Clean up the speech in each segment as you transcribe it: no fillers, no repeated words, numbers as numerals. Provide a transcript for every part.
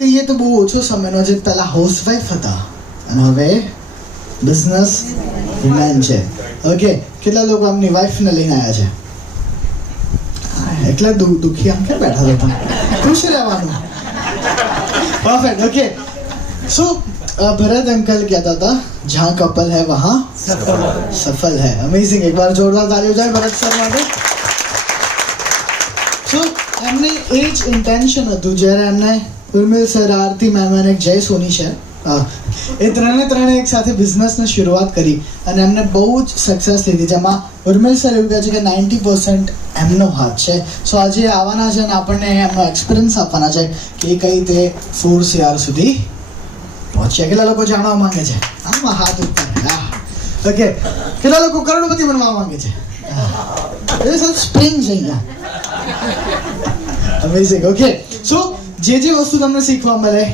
ये तो બહુ ઓછો સમયનો જે પહેલા હાઉસવાઈફ હતા અને હવે બિઝનેસ વુમેન છે. ઓકે, કેટલા લોકો આમની વાઈફને લઈને આવ્યા છે? એટલા દુખી આમ ક્યાં બેઠા હતા? ખુશ રહેવાનું. પરફેક્ટ. ઓકે, સો ભરત અંકલ કહેતા હતા જहाँ કપલ है वहाँ सफल है. અમેઝિંગ. એક વાર જોરદાર તાળીઓ જાય ભરત સર માટે. સો એમને એ જ ઇન્ટેન્શન હતું જ્યારે એમને ઉર્મિલ સર, આરતી મેમ અને જય સોની છે, એ ત્રણે એક સાથે બિઝનેસની શરૂઆત કરી અને એમને બહુ જ સક્સેસ લીધી, જેમાં ઉર્મિલ સર એવું કહે છે કે 90% એમનો હાથ છે. સો આજે આવવાના છે અને આપણને એમનો એક્સપિરિયન્સ આપવાના છે કે એ કઈ રીતે 4 CR સુધી પહોંચ્યા. કેટલા લોકો જાણવા માંગે છે? આમાં હાથ ઉપર. ઓકે, કેટલા લોકો કરોડપતિ બનવા માંગે છે? એ સર સ્પ્રિંગ છે અહીંયા. અમેઝિંગ. ઓકે, સો જે વસ્તુ તમને सीखवा मिले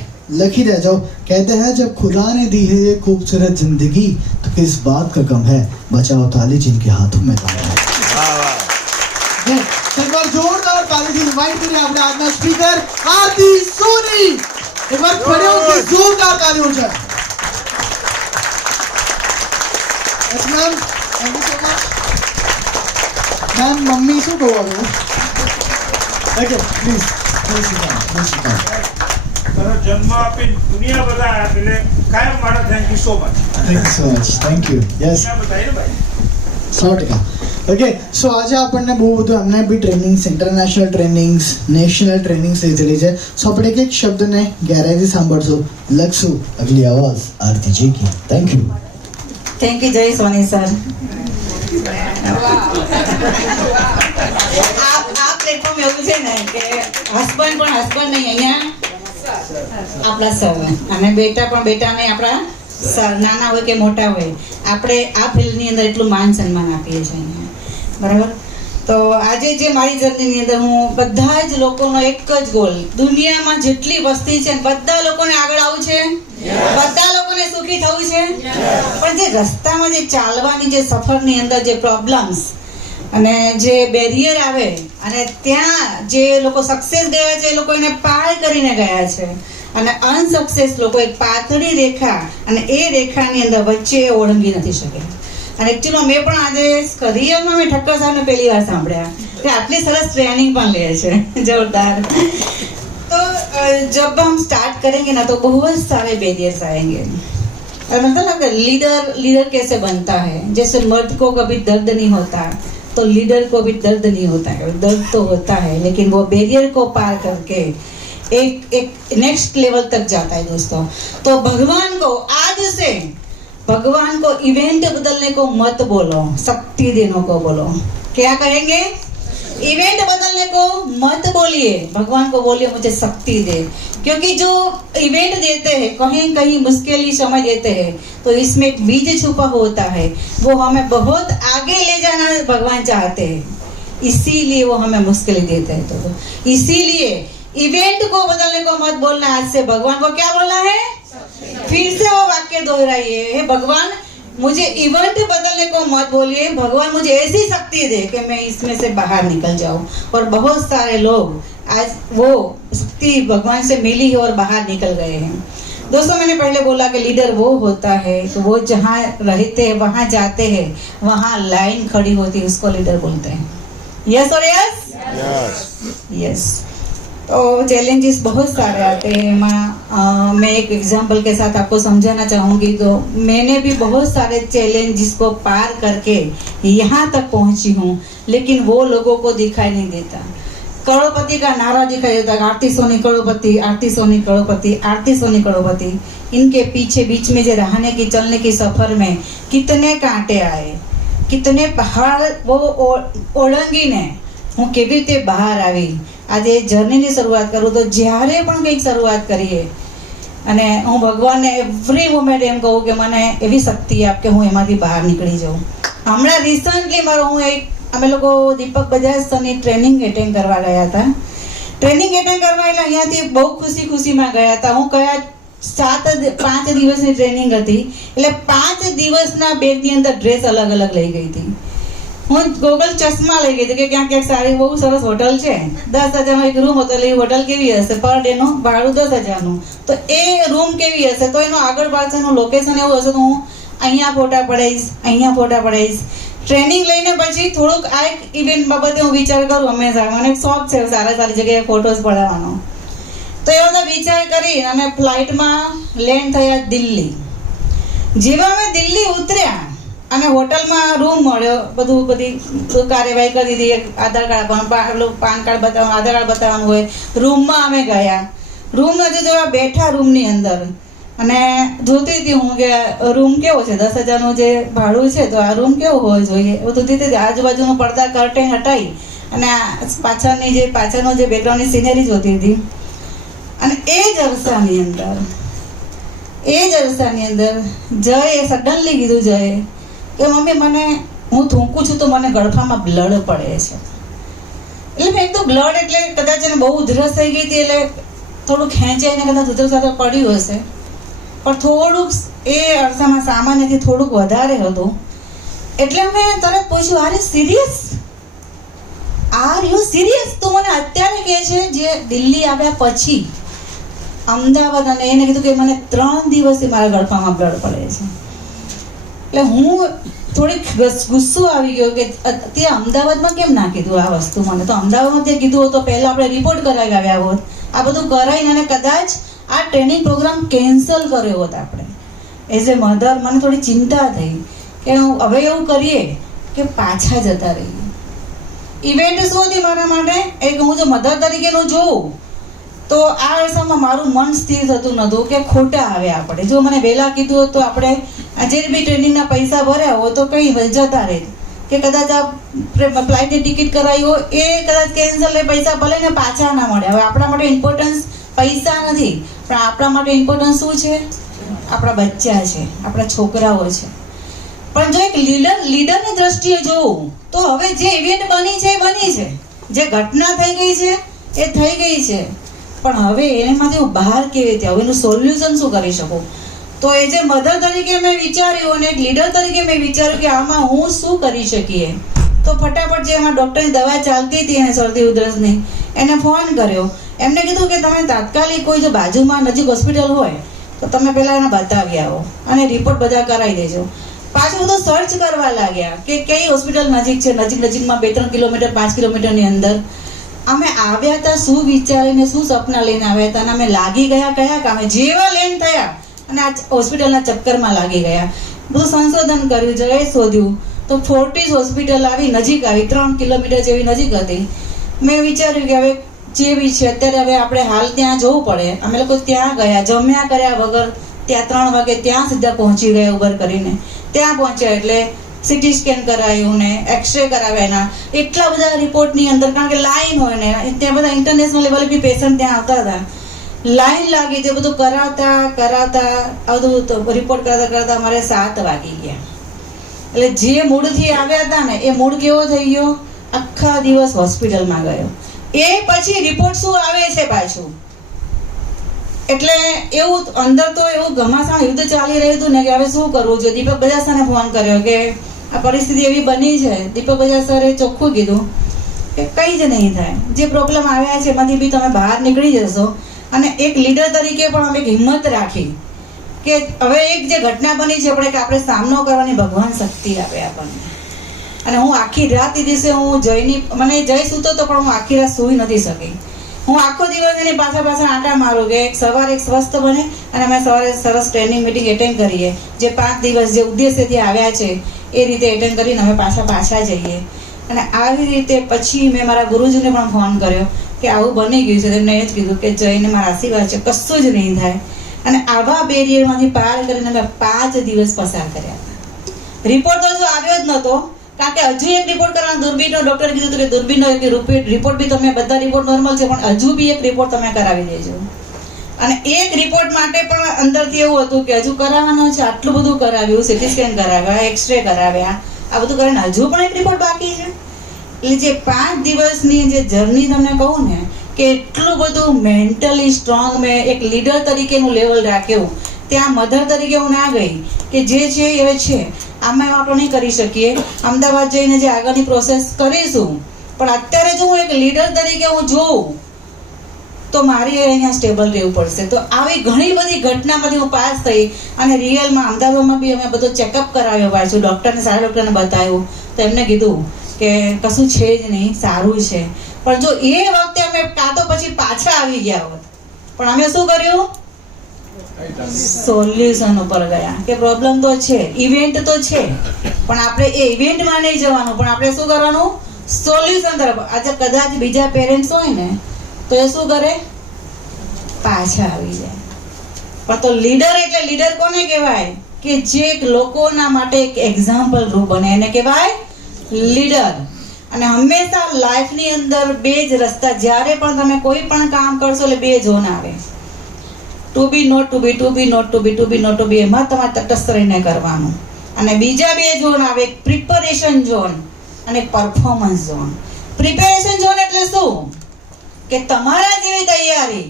लखी रह जाओ. कहते हैं जब खुदा ने दी है ये खूबसूरत जिंदगी तो किस बात का गम है, बचाओ ताली जिनके हाथों में दम है. एक बार जोरदार ताली થી ઇન્વાઇટ કરીએ આપણે આજના સ્પીકર આરતી સોની. એક વાર ખડે હોકે જોરદાર તાળીઓ છે. Ma'am, thank you so much. Ma'am, mummy શું કહો હવે? Okay, please. જન્મ આપી દુનિયા બધા એટલે કાયમ માટે thank you so much. Thank you. Yes, 100%. Okay, so આજે આપણને બહુ બધું એમને બી trainings, international trainings, national trainings લીધેલી છે. સો આપણે એક શબ્દને ગેરહાજરી સાંભળશું. લખશું અગલી આવાજ આરતીજી કી. Thank you. Thank you Jay Soni sir. આ પ્લેટફોર્મ એવું છે ને કે હસબન્ડ પણ હસબન્ડ નહીં અહીંયા આપણા સર, અને બેટા પણ બેટા નહીં આપણા સર, નાના હોય કે મોટા હોય આપણે આ ફિલ્ડની અંદર એટલું માન સન્માન આપીએ છીએ અહીંયા, બરાબર. તો આજે જે મારી જર્નીની અંદર હું બધા જ લોકોનો એક જ ગોલ, દુનિયામાં જેટલી વસ્તી છે બધા લોકોને આગળ આવવું છે, બધા લોકોને સુખી થવું છે, પણ જે રસ્તામાં જે ચાલવાની જે સફરની અંદર જે પ્રોબ્લેમ્સ અને જે બેરિયર આવે અને ત્યાં જે લોકો સક્સેસ ગયા છે એ લોકો એને પાર કરીને ગયા છે, અને અનસક્સેસ લોકો એક પાતળી રેખા અને એ રેખાની અંદર વચ્ચે ઓળંગી નથી શકે. અને એકચ્યુઅલી મેં પણ આજે કરિયરમાં મેં ઠક્કર સાહેબને પહેલી વાર સાંભળ્યા કે આટલી સરસ ટ્રેનિંગ પણ લે છે, જોરદાર. तो जब हम स्टार्ट करेंगे ना तो बहुत सारे बैरियर्स आएंगे. मतलब ना लीडर कैसे बनता है, जैसे मर्द को कभी दर्द नहीं होता तो लीडर को भी दर्द नहीं होता है. दर्द तो होता है लेकिन वो बैरियर को पार करके एक नेक्स्ट लेवल तक जाता है दोस्तों. तो भगवान को आज से भगवान को इवेंट बदलने को मत बोलो, शक्ति देने को बोलो. क्या कहेंगे? इवेंट बदलने को मत बोलिए, भगवान को बोलिए मुझे शक्ति दे. क्योंकि जो इवेंट देते हैं कहीं कहीं मुश्किल समय देते हैं तो इसमें एक बीज छुपा होता है, वो हमें बहुत आगे ले जाना भगवान चाहते हैं, इसीलिए वो हमें मुश्किल देते हैं. तो इसीलिए इवेंट को बदलने को मत बोलना, आज से भगवान को क्या बोलना है? फिर से वो वाक्य दोहराइए, हे भगवान मुझे इवेंट बदलने को मत बोलिए, भगवान मुझे ऐसी शक्ति दे कि मैं इसमें से बाहर निकल जाऊं. और बहुत सारे लोग आज वो शक्ति भगवान से मिली है और बाहर निकल गए हैं. दोस्तों, मैंने पहले बोला कि लीडर वो होता है तो वो जहाँ रहते हैं वहाँ जाते हैं, वहाँ लाइन खड़ी होती है, उसको लीडर बोलते हैं. यस और यस यस. तो चैलेंजेस बहुत सारे आते हैं. मैं एक एग्जांपल के साथ आपको समझाना चाहूँगी. तो मैंने भी बहुत सारे चैलेंजेस को पार करके यहाँ तक पहुँची हूँ, लेकिन वो लोगों को दिखाई नहीं देता. करोड़पति का नारा दिखाई देता है, आरती सोनी करोड़पति, आरती सोनी करोड़पति, आरती सोनी करोड़पति. इनके पीछे बीच में जो रहने की चलने की सफर में कितने कांटे आए, कितने पहाड़ वो ओळंगीने હું કેવી રીતે બહાર આવી. આજે જર્નીની શરૂઆત કરું તો જ્યારે પણ કંઈક શરૂઆત કરીએ અને હું ભગવાનને એવરી મોમેન્ટ એમ કહું કે મને એવી શક્તિ આપ કે હું એમાંથી બહાર નીકળી જાઉં. હમણાં રિસન્ટલી અમે લોકો દીપક બજાજ સરની ટ્રેનિંગ એટેન્ડ કરવા ગયા હતા. ટ્રેનિંગ એટેન્ડ કરવા એટલે અહીંયાથી બહુ ખુશીમાં ગયા હતા. હું કયા 5 દિવસની ટ્રેનિંગ હતી એટલે 5 દિવસના બેગની અંદર ડ્રેસ અલગ અલગ લઈ ગઈ હતી. હું ગોગલ ચશ્મા લઈ ગઈ હતી કે ક્યાંક ક્યાંક સારી બહુ સરસ હોટલ છે, 10,000નો એક રૂમ હતો. એટલે એ હોટલ કેવી હશે, પર ડે નું ભાડું 10,000નું, તો એ રૂમ કેવી હશે, તો એનું આગળ પાછળનું લોકેશન એવું હશે તો હું અહીંયા ફોટા પડાવીશ, અહીંયા ફોટા પડાવીશ. ટ્રેનિંગ લઈને પછી થોડુંક આ એક ઇવેન્ટ બાબતે હું વિચાર કરું હંમેશા. મને એક શોખ છે સારા સારી જગ્યાએ ફોટોસ પડાવવાનો. તો એ બધા વિચાર કરી અને ફ્લાઇટમાં લેન્ડ થયા દિલ્હી. જેવા અમે દિલ્હી ઉતર્યા અને હોટલમાં રૂમ મળ્યો, બધી કાર્યવાહી કરી દીધી. આધાર કાર્ડ આપવાનું, પાન કાર્ડ બતાવવાનું, આધાર કાર્ડ બતાવવાનું હોય. રૂમમાં અમે ગયા. રૂમ નથી જોવા, બેઠા રૂમની અંદર અને જોતી હતી હું કે રૂમ કેવો છે, 10,000નું જે ભાડું છે તો આ રૂમ કેવો હોવો જોઈએ. એવું જોતી હતી. આજુબાજુનો પડદા કર્ટેન હટાવી અને પાછળનો જે બેકગ્રાઉન્ડની સિનરી જોતી હતી. અને એ જ અરસાની અંદર જયે સડનલી કીધું, જયે કે મમ્મી મને હું થૂંકું છું તો મને ગળફામાં બ્લડ પડે છે. એટલે મેં તો બ્લડ એટલે કદાચ એને બહુ ઉધરસ થઈ ગઈ હતી, એટલે થોડું ખેંચાઈને કદાચ ઉધરસ સાથે પડ્યું હશે, પણ થોડુંક એ અરસામાં સામાન્યથી થોડુંક વધારે હતું. એટલે મેં તરત પૂછ્યું, આર યુ સિરિયસ? તું મને અત્યારે કહે છે જે દિલ્હી આવ્યા પછી અમદાવાદ? અને એને કીધું કે મને 3 દિવસથી મારા ગળફામાં બ્લડ પડે છે. એટલે હું થોડીક ગુસ્સો આવી ગયો કે તે અમદાવાદમાં કેમ ના કીધું આ વસ્તુ મને? તો અમદાવાદમાં તે કીધું હોત તો પહેલાં આપણે રિપોર્ટ કરાવી આવ્યા હોત. આ બધું કરાવીને અને કદાચ આ ટ્રેનિંગ પ્રોગ્રામ કેન્સલ કર્યો હોત આપણે. એઝ એ મધર મને થોડી ચિંતા થઈ કે હવે એવું કરીએ કે પાછા જતા રહીએ. ઇવેન્ટ શું હતી મારા માટે, એક હું જો મધર તરીકેનું જોઉં તો આ અરસામાં મારું મન સ્થિર થતું નહોતું કે ખોટા આવ્યા આપણે. જો મને વહેલા કીધું હોત તો આપણે જે બી ટ્રેનિંગના પૈસા ભર્યા હોય તો કંઈ જતા રહે, કે કદાચ આ ફ્લાઇટની ટિકિટ કરાવી હોય એ કદાચ કેન્સલ, એ પૈસા ભલે ને પાછા ના મળે. હવે આપણા માટે ઇમ્પોર્ટન્સ પૈસા નથી, પણ આપણા માટે ઇમ્પોર્ટન્સ શું છે? આપણા બચ્ચા છે, આપણા છોકરાઓ છે. પણ જો એક લીડરની દ્રષ્ટિએ જોઉં તો હવે જે ઇવેન્ટ બની છે, જે ઘટના થઈ ગઈ છે એ થઈ ગઈ છે, પણ હવે એમાંથી હું બહાર કેવી રીતે, હવે એનું સોલ્યુશન શું કરી શકું? તો એ જે મધર તરીકે મેં વિચાર્યું અને એક લીડર તરીકે મેં વિચાર્યું કે આમાં હું શું કરી શકીએ. તો ફટાફટ જે એમાં ડૉક્ટરની દવા ચાલતી હતી એને શરદી ઉધરસની, એને ફોન કર્યો. એમને કીધું કે તમે તાત્કાલિક કોઈ જો બાજુમાં નજીક હોસ્પિટલ હોય તો તમે પહેલાં એને બતાવી આવો અને રિપોર્ટ બધા કરાવી દેજો. પાછું બધું સર્ચ કરવા લાગ્યા કે કઈ હોસ્પિટલ નજીક છે, નજીકમાં 2-3 કિલોમીટર 5 કિલોમીટરની અંદર. અમે આવ્યા હતા શું વિચારીને, શું સપના લઈને આવ્યા હતા, અને અમે લાગી ગયા કયા કામે. જેવા લેન્ડ થયા અને આ હોસ્પિટલના ચક્કરમાં લાગી ગયા. બધું સંશોધન કર્યું, જગ્યાએ શોધ્યું તો ફોર્ટિસ હોસ્પિટલ આવી, નજીક આવી, 3 કિલોમીટર જેવી નજીક હતી. મેં વિચાર્યું કે હવે જેવી છે અત્યારે હવે આપણે હાલ ત્યાં જવું પડે. અમે લોકો ત્યાં ગયા, જમ્યા કર્યા વગર ત્યાં 3 વાગે ત્યાં સીધા પહોંચી ગયા ઉબર કરીને. ત્યાં પહોંચ્યા એટલે સીટી સ્કેન કરાયું ને એક્સરે કરાવ્યા. એના એટલા બધા રિપોર્ટની અંદર, કારણ કે લાઈન હોય ને ત્યાં બધા ઇન્ટરનેશનલ લેવલે બી પેશન્ટ ત્યાં આવતા હતા, લાઈન લાગી. તે બધું કરાવતા આ બધું રિપોર્ટ કરતા અમારે 7 વાગી ગયા. એટલે જે મૂડથી આવ્યા હતા ને એ મૂડ કેવો થઈ ગયો, આખા દિવસ હોસ્પિટલમાં ગયો. એ પછી રિપોર્ટ શું આવે છે પાછું, એટલે એવું અંદર તો એવું ઘમાસાણ યુદ્ધ ચાલી રહ્યું હતું ને કે હવે શું કરવું જોઈએ. દીપક બજાસાને ફોન કર્યો કે આ પરિસ્થિતિ એવી બની છે. દીપક બજાસરે ચોખ્ખું કીધું કે કંઈ જ નહીં થાય, જે પ્રોબ્લેમ આવ્યા છે એમાંથી બી તમે બહાર નીકળી જશો. અને એક લીડર તરીકે પણ અમે હિંમત રાખી કે હવે એક જે ઘટના બની છે આપણે સામનો કરવાની ભગવાન શક્તિ આપે આપણને. અને હું આખી રાત એ દિવસે હું મને જય સૂતો તો પણ હું આખી રાત સૂઈ નથી શકી. હું આખો દિવસ એની પાછળ આંટા મારું કે સવારે એક સ્વસ્થ બને અને અમે સવારે સરસ ટ્રેનિંગ મીટિંગ એટેન્ડ કરીએ. જે 5 દિવસ જે ઉદ્દેશ્યથી આવ્યા છે એ રીતે એટેન્ડ કરીને અમે પાછા જઈએ. અને આવી રીતે પછી મેં મારા ગુરુજીને પણ ફોન કર્યો કે આવું બની ગયું છે. તેમને એ જ કીધું કે જઈને મારા આશીર્વાદ છે, કશું જ નહીં થાય. અને આવા બેરિયરમાંથી પાર કરીને અમે 5 દિવસ પસાર કર્યા હતા. રિપોર્ટ તો હજુ આવ્યો જ નહોતો, કારણ કે હજુ એક રિપોર્ટ કરવાનો દૂરબીનનો ડૉક્ટરે કીધું હતું કે દૂરબીનનો એક રિપોર્ટ બી તમે બધા રિપોર્ટ નોર્મલ છે પણ હજુ બી એક રિપોર્ટ તમે કરાવી દેજો. અને એક રિપોર્ટ માટે પણ અંદરથી એવું હતું કે હજુ કરાવવાનો છે, આટલું બધું કરાવ્યું, સીટી સ્કેન કરાવ્યા, એક્સરે કરાવ્યા, આ બધું કરીને હજુ પણ એક રિપોર્ટ બાકી છે. એટલે જે 5 દિવસની જે જર્ની તમને કહું ને કે એટલું બધું મેન્ટલી સ્ટ્રોંગ મેં એક લીડર તરીકેનું લેવલ રાખ્યું. ત્યાં મધર તરીકે હું ના ગઈ કે જે છે એ છે. આમાં આપણે નહીં કરી શકીએ. અમદાવાદ જઈને જે આગળની પ્રોસેસ કરીશું, પણ અત્યારે જો હું એક લીડર તરીકે હું જોઉં તો મારે અહીંયા સ્ટેબલ રહેવું પડશે. તો આવી ઘણી બધી ઘટનામાંથી હું પાસ થઈ અને રિયલમાં અમદાવાદમાં બી અમે બધો ચેકઅપ કરાવ્યો પાછું ડૉક્ટરને, સારા ડૉક્ટરને બતાવ્યું તો એમને કીધું કે કશું છે જ નહીં, સારું છે. પણ જો એ વખતે અમે કાં તો પછી પાછા આવી ગયા હોત, પણ અમે શું કર્યું? સોલ્યુશન ઉપર ગયા કે પ્રોબ્લેમ તો છે, ઇવેન્ટ તો છે, પણ આપણે એ ઇવેન્ટમાં નહીં જવાનું, પણ આપણે શું કરવાનું? સોલ્યુશન તરફ. આજે કદાચ બીજા પેરેન્ટ્સ હોય ને તો એ શું કરે? પાછા આવી જાય. પણ તો લીડર એટલે લીડર કોને કહેવાય? કે જે લોકોના માટે એક એક્ઝામ્પલ રૂપ બને, એને કહેવાય લીડર. અને હંમેશા લાઈફની અંદર બે જ રસ્તા, જ્યારે પણ તમે કોઈ પણ કામ કરશો એટલે બે ઝોન આવે, to be not to be, to be not to be, to be not to be. એમાં તમારે તટસ્થ રહીને કરવાનું. અને બીજા બે ઝોન આવે, એક પ્રિપરેશન ઝોન અને પરફોર્મન્સ ઝોન. પ્રિપેરેશન ઝોન એટલે શું? કે તમારા જેવી તૈયારી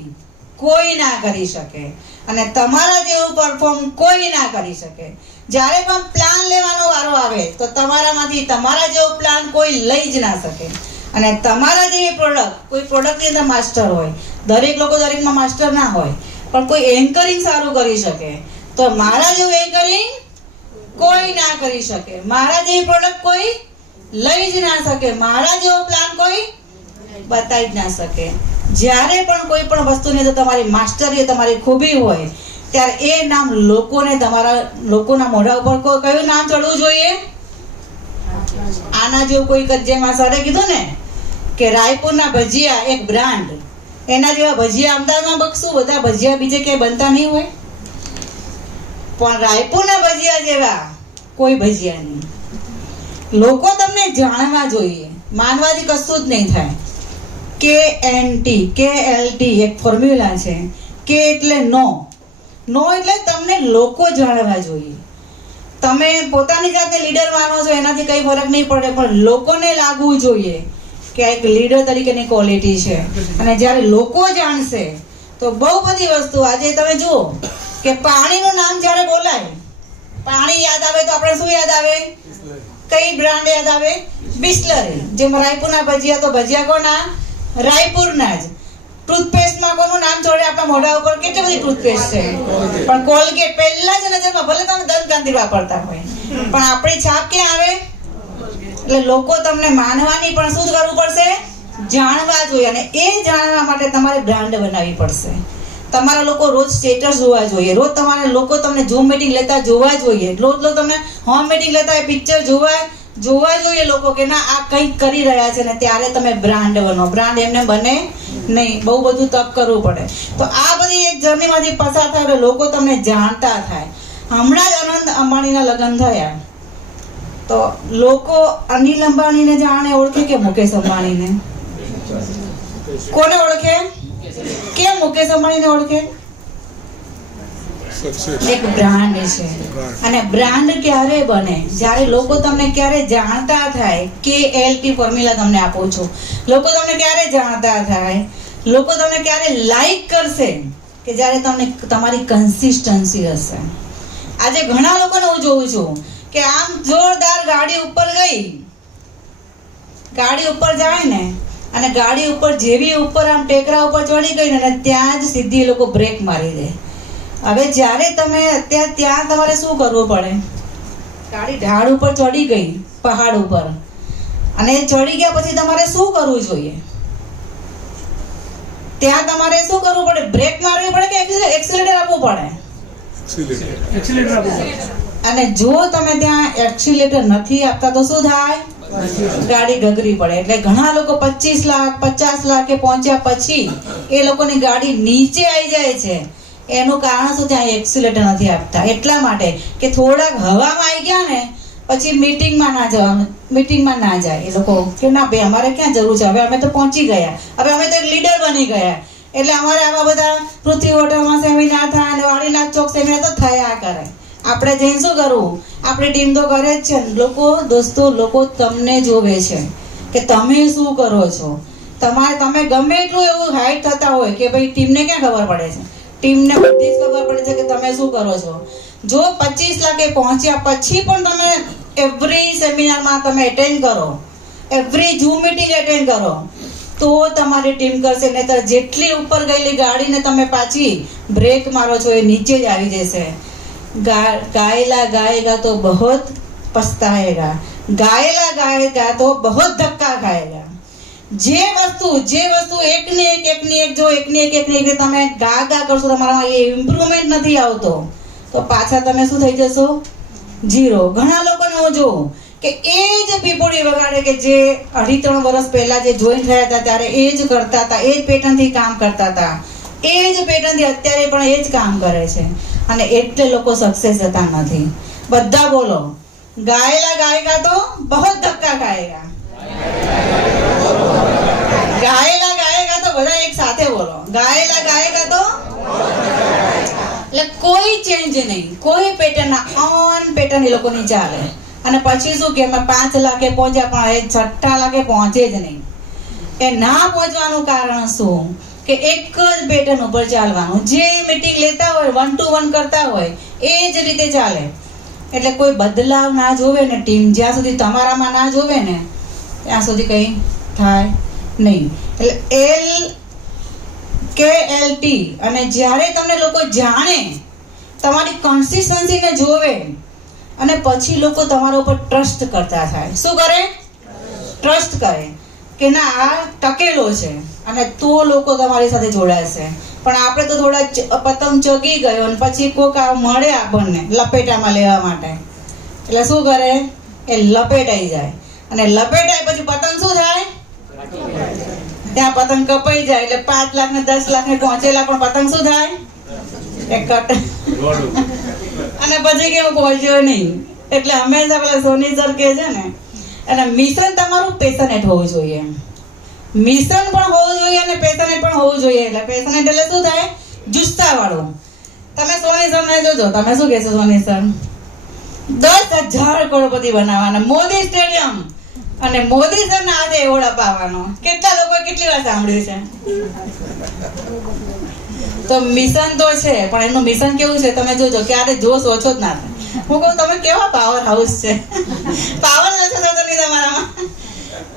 કોઈ ના કરી શકે અને તમારા જેવું પરફોર્મ કોઈ ના કરી શકે. જ્યારે પણ પ્લાન લેવાનો વારો આવે તો તમારામાંથી તમારા જેવો પ્લાન કોઈ લઈ જ ના શકે. અને તમારા જેવી પ્રોડક્ટ, કોઈ પ્રોડક્ટની અંદર માસ્ટર હોય, દરેક લોકો દરેકમાં માસ્ટર ના હોય, પણ કોઈ એન્કરિંગ સારું કરી શકે તો મારા જેવું એન્કરિંગ કોઈ ના કરી શકે. મારા જેવી પ્રોડક્ટ કોઈ લઈ જ ના શકે, મારા જેવો પ્લાન કોઈ બતાવી જ ના શકે. જ્યારે પણ કોઈ પણ વસ્તુની અંદર તમારી માસ્ટરી, તમારી ખૂબી હોય ત્યારે એ નામ લોકોને, તમારા લોકોના મોઢા ઉપર કયું નામ ચડવું જોઈએ? આના જેવું કોઈ, જેમ આ સરે કીધું ને કે રાયપુરના ભજીયા એક બ્રાન્ડ, એના જેવા ભજીયા અમદાવાદમાં બકશું, બધા ભજીયા બીજે ક્યાંય બનતા નહીં હોય, પણ રાયપુરના ભજીયા જેવા કોઈ ભજીયા નહીં. લોકો તમને જાણવા જોઈએ, માનવાથી કશું જ નહીં થાય. KNT, KLT એક ફોર્મ્યુલા છે. કે એટલે નો, નો એટલે તમને લોકો જાણવા જોઈએ. તમે પોતાની જાતે લીડર માનો છો એનાથી કઈ ફરક નહીં પડે, પણ લોકોને લાગવું જોઈએ કે આ એક લીડર તરીકેની ક્વોલિટી છે. અને જ્યારે લોકો જાણશે તો બહુ બધી વસ્તુ, આજે તમે જુઓ કે પાણીનું નામ જ્યારે બોલાય, પાણી યાદ આવે તો આપણે શું યાદ આવે? કઈ બ્રાન્ડ યાદ આવે? બિસ્લરી. જેમ રાયપુરના ભજીયા, તો ભજીયા કોના? રાયપુરના જ. ટૂથપેસ્ટમાં કોનું નામ જોડે આપણા મોઢા ઉપર? કેટલી બધી ટૂથપેસ્ટ છે, પણ કોલગેટ પહેલા જ નજરમાં, ભલે તમે દંતકાંતિ વાપરતા હોય, પણ આપણી છાપ ક્યાં આવે? એટલે લોકો તમને માનવાની પણ શું કરવું પડશે? જાણવા જોઈએ. અને એ જાણવા માટે તમારે બ્રાન્ડ બનાવવી પડશે. તમારા લોકો રોજ સ્ટેટસ જોવા જોઈએ, રોજ તમારે લોકો તમને ઝૂમ મીટિંગ લેતા જોવા જોઈએ, રોજ તમને હોમ મીટિંગ લેતા એ પિક્ચર જોવા જોઈએ લોકો કે ના આ કંઈક કરી રહ્યા છે. ને ત્યારે તમે બ્રાન્ડ બનો. બ્રાન્ડ એમને બને નહીં, બહુ બધું તપ કરવું પડે. તો આ બધી એક જર્નીમાંથી પસાર થાય, લોકો તમને જાણતા થાય. હમણાં જ અનંત અંબાણીના લગ્ન થયા તો લોકો અનિલ અંબાણીને જાણે, ઓળખે કે મુકેશ અંબાણીને? કોને ઓળખે? કેમ મુકેશ અંબાણીને ઓળખે? એક બ્રાન્ડ છે. અને બ્રાન્ડ ક્યારે બને? જ્યારે લોકો તમને ક્યારે જાણતા થાય. KLT ફોર્મ્યુલા તમને આપું છું. લોકો તમને ક્યારે જાણતા થાય? લોકો તમને ક્યારે લાઈક કરશે? કે જ્યારે તમને તમારી કન્સિસ્ટન્સી હશે. આજે ઘણા લોકોને હું જોઉં છું કે આમ જોરદાર ગાડી ઉપર ગઈ, ગાડી ઉપર જાય ને, અને ગાડી ઉપર જેવી ઉપર આમ ટેકરા ઉપર ચડી ગઈ ને ત્યાં જ સીધી એ લોકો બ્રેક મારી દે. હવે જ્યારે તમે ત્યાં તમારે શું કરવું પડે? ગાડી ઢાળ ઉપર ચડી ગઈ, પહાડ ઉપર, અને ચડી ગયા પછી તમારે શું કરવું જોઈએ? ત્યાં તમારે શું કરવું પડે? બ્રેક મારવી પડે કે એક્સિલેટર આપવું પડે? અને જો તમે ત્યાં એક્સિલેટર નથી આપતા તો શું થાય? ગાડી ગગરી પડે. એટલે ઘણા લોકો 25 લાખ 50 લાખે પહોંચ્યા પછી એ લોકોની ગાડી નીચે આવી જાય છે. એનું કારણ શું? ત્યાં એક્સિલેટર નથી આપતા. એટલા માટે કે થોડાક હવામાં આવી ગયા ને પછી મીટિંગમાં ના જવાનું, મીટિંગમાં ના જાય એ લોકો કે ના ભાઈ અમારે ક્યાં જરૂર છે, હવે અમે તો પહોંચી ગયા, હવે અમે તો એક લીડર બની ગયા, એટલે અમારે આવા બધા પૃથ્વી હોટલમાં સેમિનાર થાય અને વાડીનાથ ચોક સેમિનાર તો થયા કરે. આપણે જઈને શું કરવું? આપણી ટીમ તો કરે જ છે. લોકો, દોસ્તો, લોકો તમને જોવે છે કે તમે શું કરો છો. તમે ગમે એટલું એવું હાઈટ થતા હોય કે ભાઈ ટીમને ક્યાં ખબર પડે છે? ટીમને બધી જ ખબર પડે છે કે તમે શું કરો છો. જો 25 લાખે પહોંચ્યા પછી પણ તમે એવરી સેમિનારમાં તમે એટેન્ડ કરો, એવરી ઝૂમ મીટિંગ એટેન્ડ કરો, તો તમારી ટીમ કરશે. નહીંતર જેટલી ઉપર ગયેલી ગાડીને તમે પાછી બ્રેક મારો છો એ નીચે જ આવી જશે. ગાયેલા ગાયેગા તો બહોત પછતાएगा, ગાયેલા ગાયેગા તો બહોત ધક્કા ખાएगा. જે વસ્તુ એકની એક જો એકની એક તમે ગા કરશો, તમારામાં એ ઇમ્પ્રુવમેન્ટ નથી આવતો, તો પાછા તમે શું થઈ જશો? ઝીરો. ઘણા લોકોને હું જોઉં કે એ જ પીપોડી વગાડે કે જે 2.5-3 વર્ષ પહેલા જે જોઈન થયા હતા ત્યારે એ જ કરતા હતા, એ જ પેટર્નથી કામ કરતા હતા, એ જ પેટર્નથી અત્યારે પણ એ જ કામ કરે છે, અને એટલે લોકો સક્સેસ થતા નથી. બધા બોલો, ગાયેલા ગાયેગા તો બહોત ધક્કા ખાएगा. ગાયેલા ગાયેગા તો બધા એક સાથે બોલો, ગાયેલા ગાયેગા તો. એટલે કોઈ ચેન્જ નહીં, કોઈ પેટર્ન ઓન પેટર્ન એ લોકોની ચાલે. અને પછી શું કે અમે 5 લાખે પહોંચ્યા પણ એ 6 લાખે પહોંચે જ નહીં. એ ના પહોંચવાનું કારણ શું? કે એક જ પેટર્ન ઉપર ચાલવાનું. જે મીટિંગ લેતા હોય 1 to 1 કરતા હોય એ જ રીતે ચાલે. એટલે કોઈ બદલાવ ના જોવે ને ટીમ, જ્યાં સુધી તમારામાં ના જોવે ને ત્યાં સુધી કંઈ થાય નહીં. એટલે LKLT. અને જ્યારે તમને લોકો જાણે, તમારી કન્સિસ્ટન્સીને જોવે, અને પછી લોકો તમારા ઉપર ટ્રસ્ટ કરતા થાય. શું કરે? ટ્રસ્ટ કરે કે ના આ ટકેલો છે, અને તો લોકો તમારી સાથે જોડાશે. પણ આપણે તો થોડા પતંગ ચગી ગયો અને પછી કોક મળે આપણને લપેટામાં લેવા માટે, એટલે શું કરે? એ લપેટાઈ જાય. અને લપેટાય પછી પતંગ શું થાય? ત્યાં પતંગ કપાઈ જાય. એટલે 5 લાખ ને 10 લાખ ને પહોંચેલા પણ પતંગ શું થાય? એક કટ. અને પછી કેવું પહોંચ્યો નહીં. એટલે હંમેશા પેલા સોની સર કહે છે ને, અને મિશન તમારું પેશનેટ હોવું જોઈએ. મિશન પણ હોવું જોઈએ અને પેશનેટ પણ હોવું જોઈએ. એટલે પેશનેટ એટલે શું થાય? જુસ્સા વાળું. તમે સોની સર ને જોજો, તમે શું કહેશો? સોની સર 10,000 કરોડપતિ બનાવવાના, મોદી સ્ટેડિયમ, અને મોદી સર ના આજે એવોર્ડ અપાવવાનો. કેટલા લોકો કેટલી વાર સાંભળ્યું છે? તો મિશન તો છે, પણ એનું મિશન કેવું છે તમે જોજો, ક્યારે જોશ ઓછો જ ના થાય. હું કહું તમે કેવા પાવર હાઉસ છે, પાવર ઓછો થતો નહીં તમારામાં.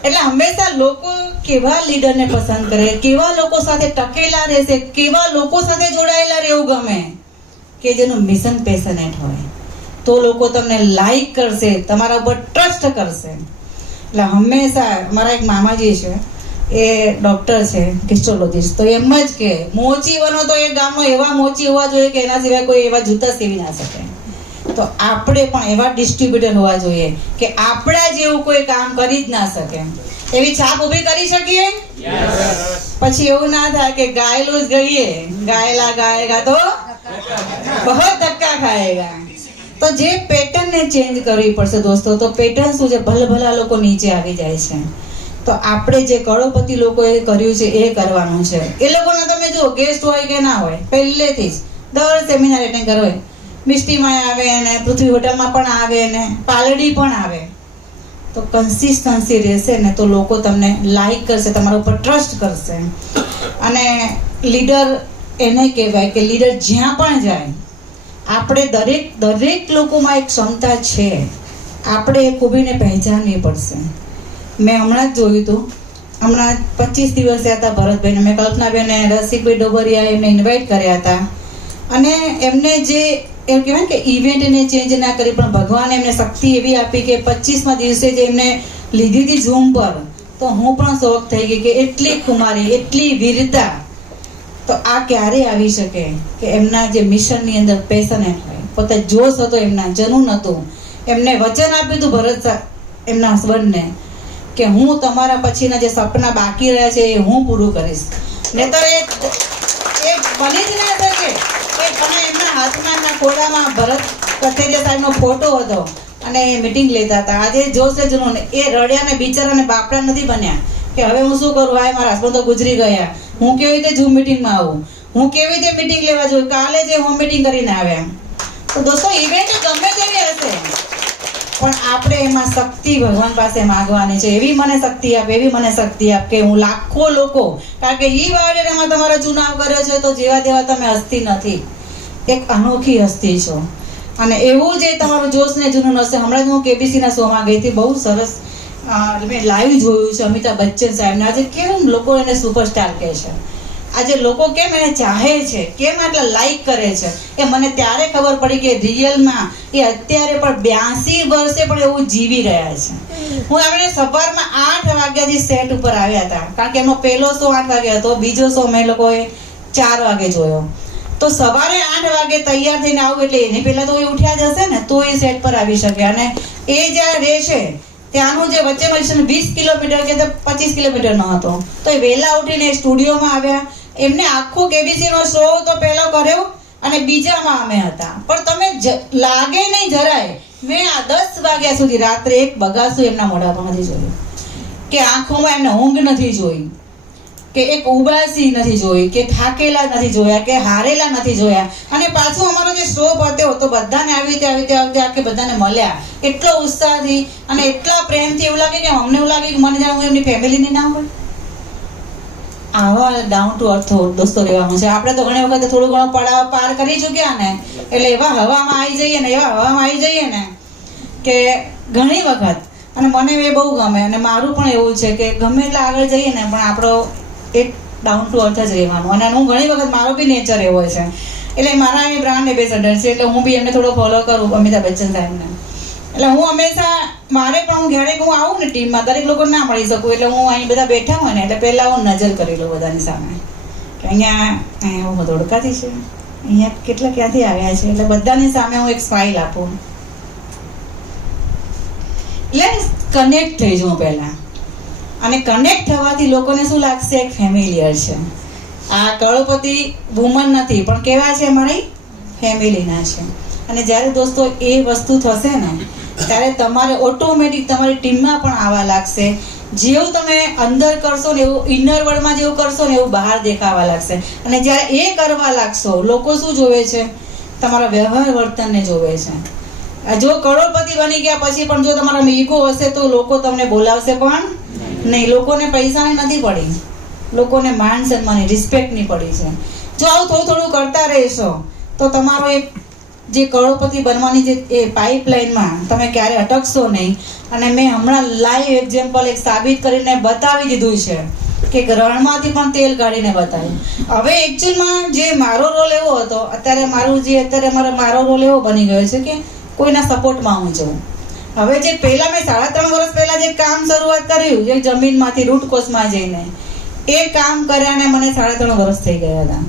એટલે હંમેશા લોકો કેવા લીડરને પસંદ કરે, કેવા લોકો સાથે ટકેલા રહેશે, કેવા લોકો સાથે જોડાયેલા રહેવું ગમે, કે જેનું મિશન પેશનેટ હોય. તો લોકો તમને લાઈક કરશે, તમારા ઉપર ટ્રસ્ટ કરશે. એટલે હંમેશા મારા એક મામાજી છે, એ ડોક્ટર છે, હિસ્ટોલોજીસ્ટ, તો એમ જ કે મોચી બનો તો એ ગામનો એવા મોચી હોવા જોઈએ કે એના સિવાય કોઈ એવા જૂતા સીવી ના શકે. તો આપણે પણ એવા ડિસ્ટ્રીબ્યુટર હોવા જોઈએ કે આપણા જેવું કોઈ કામ કરી જ ના શકે, એવી છાપ ઊભી કરી શકીએ. પછી એવું ના થાય કે ગાયેલું જ ગઈએ, ગાયેલા ગાયેગા તો બહુ ધક્કા ખાएगा. તો જે પેટર્નને ચેન્જ કરવી પડશે દોસ્તો. તો પેટર્ન શું છે? ભલભલા લોકો નીચે આવી જાય છે. તો આપણે જે કરોડપતિ લોકોએ કર્યું છે એ કરવાનું છે. એ લોકોના તમે જો ગેસ્ટ હોય કે ના હોય, પહેલેથી જ દર સેમિનાર એટેન્ડ કરો. મિષ્ટીમાં આવે ને પૃથ્વી હોટલમાં પણ આવે ને પાલડી પણ આવે. તો કન્સિસ્ટન્સી રહેશે ને તો લોકો તમને લાઈક કરશે, તમારા ઉપર ટ્રસ્ટ કરશે. અને લીડર એને કહેવાય કે લીડર જ્યાં પણ જાય, આપણે દરેક લોકોમાં એક ક્ષમતા છે, આપણે એ ખૂબીને પહેચાનવી પડશે. મેં હમણાં જ જોયું હતું, હમણાં 25 દિવસ હતા ભરતભાઈને, મેં કલ્પનાબેન રસિકભાઈ ડોબરિયા એમને ઇન્વાઇટ કર્યા હતા. અને એમને જે એમ કહેવાય કે ઇવેન્ટને ચેન્જ ના કરી, પણ ભગવાને એમને શક્તિ એવી આપી કે 25મા દિવસે જે એમને લીધી હતી ઝૂમ પર, તો હું પણ શોખ થઈ ગઈ કે એટલી કુમારી, એટલી વીરતા. તો આ ક્યારે આવી શકે કે એમના જે મિશનની અંદર પેશનેટ હોય, પોતે જોશ હતો, એમના જનૂન હતું. એમને વચન આપ્યું હતું ભરત એમના હસબન્ડને કે હું તમારા પછીના જે સપના બાકી રહ્યા છે એ હું પૂરું કરીશ. ને તો એ બની જ ના શકે. પણ એમના હાથમાં, એમના ખોળામાં ભરત કથેરિયા સાહેબનો ફોટો હતો અને એ મિટિંગ લેતા હતા. આજે જોશે જૂનું, એ રડ્યા ને બિચારાને બાપડા નથી બન્યા કે હવે હું શું કરું, હાય મારા હસબન્ડ તો ગુજરી ગયા, હું કેવી રીતે ઝૂમ મિટિંગમાં આવું, હું કેવી રીતે મિટિંગ લેવા જોઉં, કાલે જે હોમ મિટિંગ કરીને આવ્યા. તો દોસ્તો ઇવેન્ટ ગમે તેવી હશે, પણ આપણે એમાં શક્તિ ભગવાન પાસે માંગવાની છે, એવી મને શક્તિ આપ, એવી મને શક્તિ આપ કે હું લાખો લોકો, કારણ કે ઈ બાયોડેટામાં તમારો ચુનાવ કર્યો છે તો જેવા તેવા તમે હસ્તી નથી, એક અનોખી હસ્તી છો. અને એવું જે તમારું જોશ ને જૂનું હશે. હમણાં જ હું કેબીસીના શોમાં ગઈ હતી, બહુ સરસ મેં લાઈવ જોયું છે અમિતાભ બચ્ચન સાહેબને. આજે કેમ લોકો એને સુપરસ્ટાર કહે છે, આજે લોકો કેમ એને ચાહે છે, કેમ આટલા લાઈક કરે છે, એ મને ત્યારે ખબર પડી કે રિયલમાં એ અત્યારે પણ 82 વર્ષે પણ એવું જીવી રહ્યા છે. હું આપણે સવારમાં 8 વાગ્યાથી સેટ ઉપર આવ્યા હતા, કારણ કે એનો પહેલો શો 8 વાગે હતો, બીજો શો મેં લોકોએ 4 વાગે જોયો. તો સવારે 8 વાગે તૈયાર થઈને આવું એટલે એની પહેલા તો એ ઉઠ્યા જ હશે ને, તો એ સેટ પર આવી શકે. અને એ જ્યાં રહે છે ત્યાંનું જે વચ્ચે 20 કિલોમીટર કે 25 કિલોમીટર ન હતો, તો એ વહેલા ઉઠીને સ્ટુડિયોમાં આવ્યા. એમને આખો કેબીસી નો શો તો પહેલો કર્યો અને બીજામાં અમે હતા, પણ તમે લાગે નહીં જરાય. મેં આ 10 વાગ્યા સુધી રાત્રે એક બગાસું એમના મોઢા પર નથી જોયું, કે આંખોમાં એમને ઊંઘ નથી જોઈ, કે એક ઉબાસી નથી જોઈ, કે થાકેલા નથી જોયા, કે હારેલા નથી જોયા. અને પાછું અમારો જે શો પત્યો તો બધાને આવી રીતે આખે બધાને મળ્યા એટલો ઉત્સાહથી અને એટલા પ્રેમથી. એવું લાગે કે અમને એવું લાગે કે મને જાણે હું એમની ફેમિલીની ના હોય. આવા ડાઉન ટુ અર્થ દોસ્તો રહેવાનું છે. આપણે તો ઘણી વખત થોડું ઘણું પડાવ પાર કરી ચૂક્યા ને, એટલે એવા હવામાં આવી જઈએ ને કે ઘણી વખત. અને મને એ બહુ ગમે, અને મારું પણ એવું છે કે ગમે એટલે આગળ જઈએ ને પણ આપણો એક ડાઉન ટુ અર્થ જ રહેવાનું. અને હું ઘણી વખત મારો બી નેચર એવો છે, એટલે મારા એ બ્રાન્ડ એમ્બેસેડર છે, એટલે હું બી એમને થોડો ફોલો કરું અમિતાભ બચ્ચન સાહેબને. એટલે હું હંમેશા મારે પણ હું ક્યારેક હું આવું ને ટીમમાં, દરેક લોકો ના મળી શકું, એટલે હું અહીં બધા બેઠા હોય ને એટલે પહેલાં હું નજર કરી લઉં બધાની સામે કે અહીંયા હું બધું ઓળખાતી છે, અહીંયા કેટલા ક્યાંથી આવ્યા છે, એટલે બધાની સામે હું એક સ્માઇલ આપું, એટલે કનેક્ટ થઈ જાઉં પહેલાં. અને કનેક્ટ થવાથી લોકોને શું લાગશે, એક ફેમિલિયર છે. આ કરોડપતિ વુમન નથી પણ કેવા છે, અમારી ફેમિલીના છે. અને જ્યારે દોસ્તો એ વસ્તુ થશે ને ત્યારે તમારે ઓટોમેટિક તમારી ટીમમાં પણ આવવા લાગશે. જેવું તમે અંદર કરશો ને એવું ઇનર વર્લ્ડમાં જેવું કરશો ને એવું બહાર દેખાવા લાગશે. અને જ્યારે એ કરવા લાગશો, લોકો શું જોવે છે, તમારા વ્યવહાર વર્તનને જોવે છે. જો કરોડપતિ બની ગયા પછી પણ જો તમારા ઈગો હશે તો લોકો તમને બોલાવશે પણ નહીં. લોકોને પૈસાની નથી પડી, લોકોને માન સન્માનની, રિસ્પેક્ટની પડી છે. જો આવું થોડું થોડું કરતા રહેશો તો તમારો એક જે કરોડપતિ બનવાની જે એ પાઇપલાઇનમાં તમે ક્યારે અટકશો નહીં. અને મેં હમણાં લાઈવ એક્ઝામ્પલ એક સાબિત કરીને બતાવી દીધું છે કે રણમાંથી પણ તેલ કાઢીને બતાવ્યું. હવે એકચ્યુઅલમાં જે મારો રોલ એવો હતો, અત્યારે મારો રોલ એવો બની ગયો છે કે કોઈના સપોર્ટમાં હું જાઉં. હવે જે પહેલાં મેં 3.5 વર્ષ પહેલાં જે કામ શરૂઆત કર્યું, જે જમીનમાંથી રૂટ કોર્સમાં જઈને એ કામ કર્યાને મને 3.5 વર્ષ થઈ ગયા હતા.